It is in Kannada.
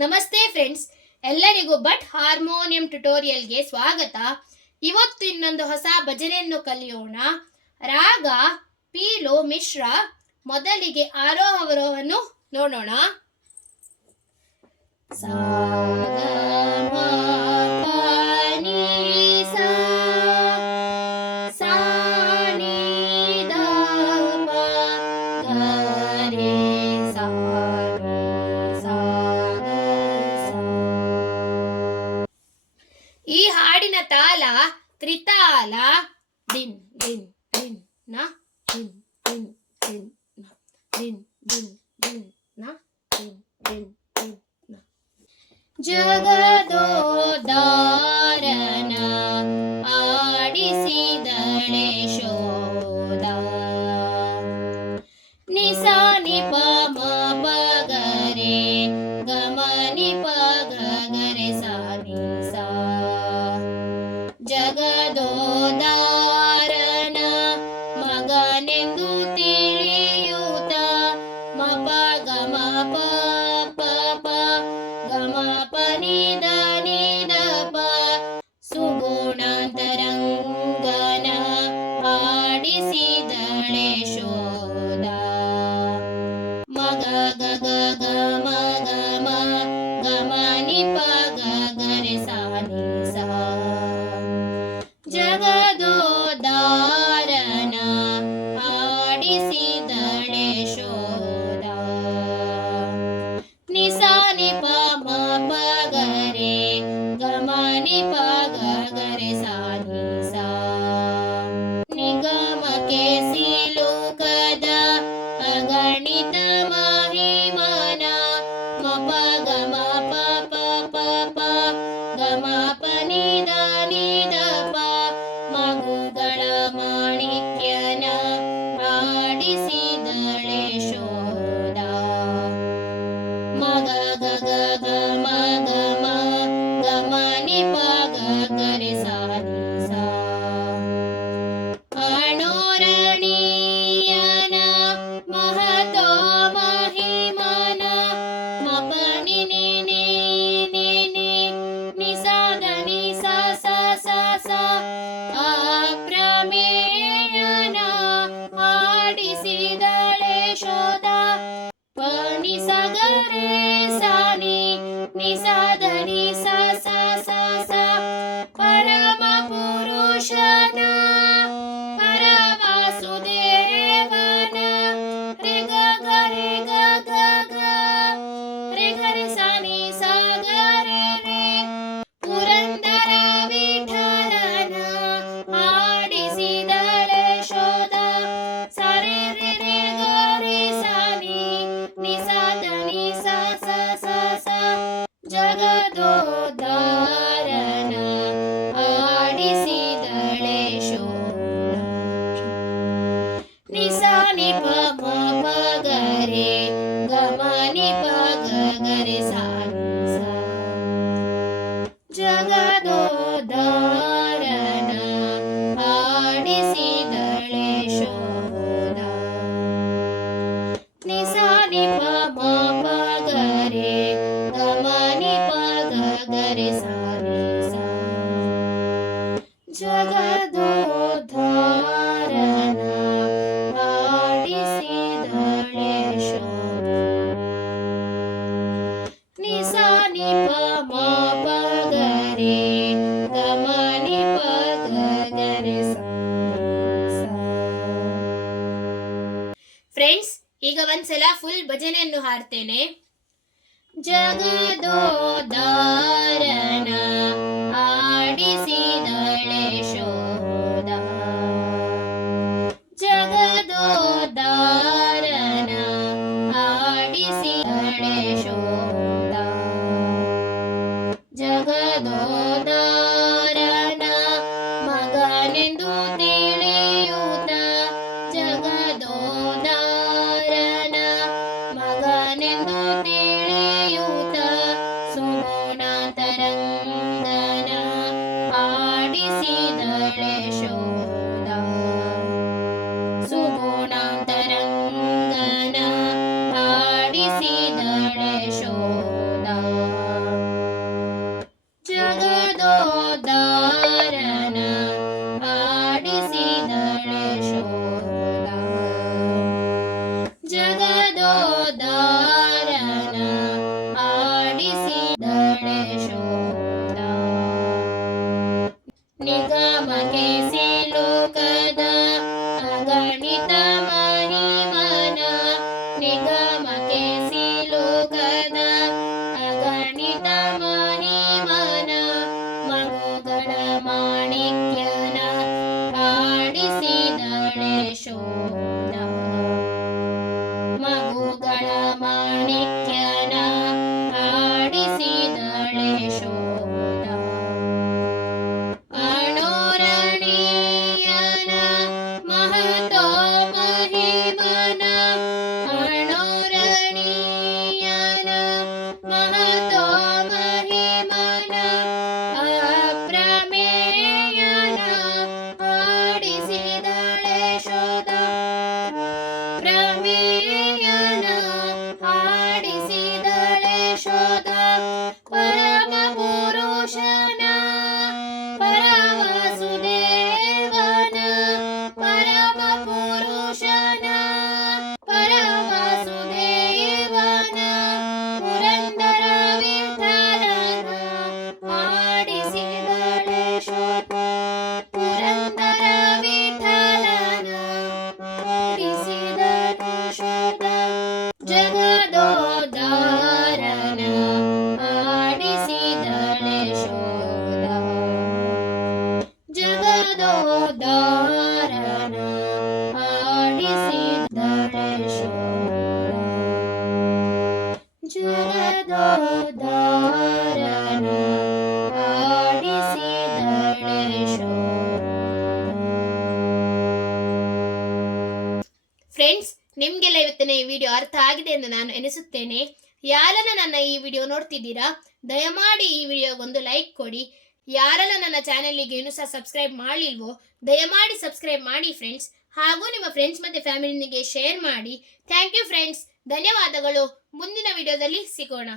ನಮಸ್ತೆ ಫ್ರೆಂಡ್ಸ್, ಎಲ್ಲರಿಗೂ ಬಟ್ ಹಾರ್ಮೋನಿಯಂ ಟ್ಯುಟೋರಿಯಲ್ಗೆ ಸ್ವಾಗತ. ಇವತ್ತು ಇನ್ನೊಂದು ಹೊಸ ಭಜನೆಯನ್ನು ಕಲಿಯೋಣ. ರಾಗ ಪೀಲೋ ಮಿಶ್ರ. ಮೊದಲಿಗೆ ಆರೋಹವರೋಹವನ್ನು ನೋಡೋಣ. ಸಾ ಗ ಮ ಪ ನಿ ಸಾ, ಸಾ ನಿ ದ ಪ ಗ ರೆ ಸಾ ನಿ ಸಾ ಗ ಸಾ. ಈ ಹಾಡಿನ ತಾಳ ತ್ರಿತಾಲ. ದಿನ್ ದಿನ್ ದಿನ್ ನ, ದಿನ್ ದಿನ್ ದಿನ್ ನ, ದಿನ್ ದಿನ್ ದಿನ್ ನ, ದಿನ್ ದಿನ್ ದಿನ್ ನ. ಜಗದೋದ್ಧಾರನ ಆಡಿಸಿದಳೆ ಶೋಧ. ನಿಸ ನಿ ಪ ಮ ಪ ಗ ರೆ ಗ ಮ ನಿ ಪ ಗ ಗ ರೆ ಸಾ ನಿ ಸಾ. ಜಗದೋದ್ಧಾರನ ಮಗನೆಂದು ತಿಳಿಯುತ್ತ ಮ ಪ ಗ ಮ ಪ ಪ ಪ ಗ ಮ ಪ ನಿ ದ ನಿ ದ ಪ. ಸುಗುಣಾಂತರಂಗನ ಆಡಿಸಿದಳೆ ಶೋಧ. ಮಗ ಗ ಗ ಗ ಮ ಗ ಮ ಗ ಮ ನಿ ಪ ಗ ಗ ರೆ ಸಾ ನಿ ಸಾ. ಜಗದೋದ್ಧಾರನ ಆಡಿಸಿದಳೆ ಶೋಧ. ನಿಸ ನಿ ಪ ಮ ಪ ಗ ರೆ ಗ ಮ ನಿ ಪ ಗ ಗ ರೆ ಸಾ ನಿ ಸಾ. ನಿಗಮಕ್ಕೆ ಸಿಲುಕದ ಅಗಣಿತ ಮಹಿಮನ ಮ ಪ ಗ ಮ ಪ ಪ ಪ ಪ ಗ ಮ ಪ ನಿ ದ ನಿ ದ ಪ. ಮಗುಗಳ ಮಾಣಿಕ್ಯನ ಆಡಿಸಿದಳೆ ಶೋಧ. ಮಗ ಗ ಗ ಗ ಮ ಗ ಮ ಗ ಮ ನಿ ಪ ಗ ಗ ರೆ ಸಾ ನಿ ಸಾ. ಅಣೋರಣೀಯನ ಮಹತೋ ಮಹಿಮನ ಮ ಪ ನಿ ನಿ ನಿ ನಿ ನಿ ನಿ ಸಾ ದ ನಿ ಸಾ ಸಾ ಸಾ ಸಾ. ಅಪ್ರಮೇಯನ ಆಡಿಸಿದಳೆ ಶೋಧ. ಪ ನಿ ಸ ಗ ರೆ ಸಾ ನಿ ನಿ ಸಾ ದ ನಿ ಸಾ ಸಾ ಸಾ ಸಾ. ಪರಮ ಪುರುಷನ ಪರವಾಸುದೇವನ ರೆ ಗ ಗ ರೆ ಗ ಗ ಗ ರೆ ಗ ರೆ ಸಾ ನಿ ಸಾ ಗ ರೆ ರೆ. ಪುರಂದರ ವಿಠಲನ ಆಡಿಸಿದಳೆ ಶೋಧ. ಸಾ ರೆ ರೆ ರೆ ಗ ರೆ ಸಾ ನಿ ನಿ ಸಾ ದ ನಿ ಸಾ ಸಾ ಸಾ ಸಾ. ಜಗದೋದ್ಧಾರನ ಆಡಿಸಿದಳೆ ಶೋಧ. ನಿಸ ನಿ ಪ ಮ ಪ ಗ ರೆ ಗ ಮ ನಿ ಪ ಗ ಗ ರೆ ಸಾ ನಿ ಸಾ. ಜಗದೋದ್ಧಾರನ ಆಡಿಸಿದಳೆ ಶೋಧ. ನಿಸ ನಿ ಪ ಮ ಪ ಗ ರೆ ಗ ಮ ನಿ ಪ ಗ ಗ ರೆ ಸಾ ನಿ ಸಾ. ಜಗದೋದ್ಧಾರನ ಆಡಿಸಿದಳೆ ಶೋಧ. ನಿಸ ನಿ ಪ ಮ ಪ ಗ ರೆ ಗ ಮ ನಿ ಪ ಗ ಗ ರೆ ಸಾ ನಿ ಸಾ. ಫ್ರೆಂಡ್ಸ್, ಈಗ ಒಂದ್ಸಲ ಫುಲ್ ಭಜನೆಯನ್ನು ಹಾಡ್ತೇನೆ. ಜಗದೋದ್ಧಾರನ ಆಡಿಸಿದಳೆ ಶೋಧ. ಜಗದೋದ್ಧಾರನ ಆಡಿಸಿದಳೆ ಶೋಧ. ಜಗದೋದ್ಧಾರನ ಮಗನೆಂದು ತಿಳಿಯುತ್ತ ಜಗದೋದ್ಧಾರನ ಮಗನೆಂದು ತಿಳಿಯುತ್ತ ಸುಗುಣಾಂತರಂಗನ ಆಡಿಸಿದಳೆ ಶೋಧ. ಫ್ರೆಂಡ್ಸ್, ನಿಮಗೆಲ್ಲ ಇವತ್ತಿನ ಈ ವಿಡಿಯೋ ಅರ್ಥ ಆಗಿದೆ ಎಂದು ನಾನು ಎನಿಸುತ್ತೇನೆ. ಯಾರೆಲ್ಲ ನನ್ನ ಈ ವಿಡಿಯೋ ನೋಡ್ತಿದ್ದೀರಾ, ದಯಮಾಡಿ ಈ ವಿಡಿಯೋಗೊಂದು ಲೈಕ್ ಕೊಡಿ. ಯಾರೆಲ್ಲ ನನ್ನ ಚಾನೆಲ್ಗೆ ಇನ್ನೂ ಸಹ ಸಬ್ಸ್ಕ್ರೈಬ್ ಮಾಡಲಿಲ್ವೋ ದಯಮಾಡಿ ಸಬ್ಸ್ಕ್ರೈಬ್ ಮಾಡಿ ಫ್ರೆಂಡ್ಸ್. ಹಾಗೂ ನಿಮ್ಮ ಫ್ರೆಂಡ್ಸ್ ಮತ್ತು ಫ್ಯಾಮಿಲಿನಿಗೆ ಶೇರ್ ಮಾಡಿ. ಥ್ಯಾಂಕ್ ಯು ಫ್ರೆಂಡ್ಸ್, ಧನ್ಯವಾದಗಳು. ಮುಂದಿನ ವಿಡಿಯೋದಲ್ಲಿ ಸಿಗೋಣ.